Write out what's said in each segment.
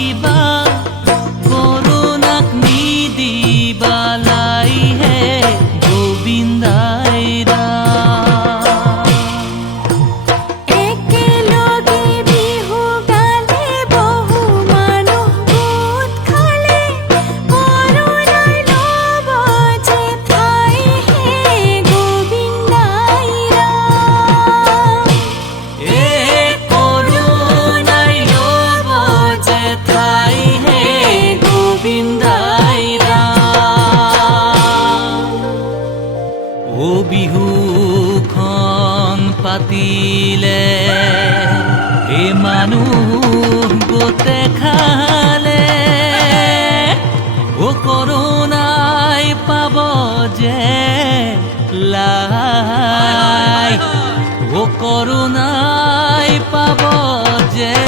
নকৰিবা কৰোণাক নিদিবালাইহে গোবিন্দাই ৰাম। একেলগে বিহু গালে বহু মানুহ গোট খালে কৰোণাই ল'ব যে ঠাই হে গোবিন্দাই ৰাম। এ কৰোণাই ল'ব যে ঠাই হে গোবিন্দাই ৰাম। ও বিহুখন পাতিলে এ মানুহ গোটে খালে ও কৰোণাই পাব যে লাই ও কৰোণাই পাব যে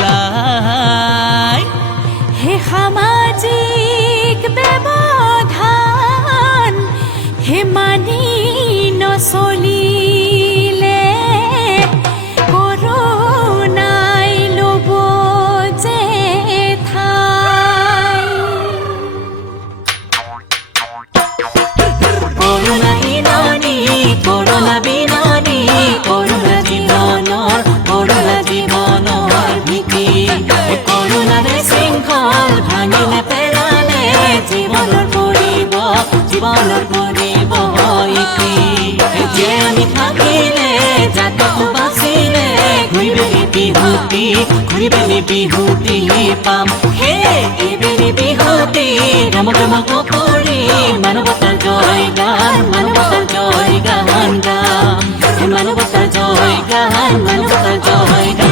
লাই। হে সামাজিক ব্যৱধান হে মানি নচলিলে কৰোণাই ল'ব যে ঠাই। কৰোণা বিননি কৰোণা বিননি কৰোণা জীৱনৰ ভীতি কৰোণাৰে শৃংখল ভাঙিলে পেলালে জীৱনৰ পৰিব ইতি। যে আমি থাকিলে জাতক বাচিলে ঘূৰিবেলি বিহুতি পাম হে এইবেলি বিহুতি ৰম কৰি মানৱতাৰ জয় গান মানৱতাৰ জয় গান গাম মানৱতাৰ জয় গান মানৱতাৰ জয় গান।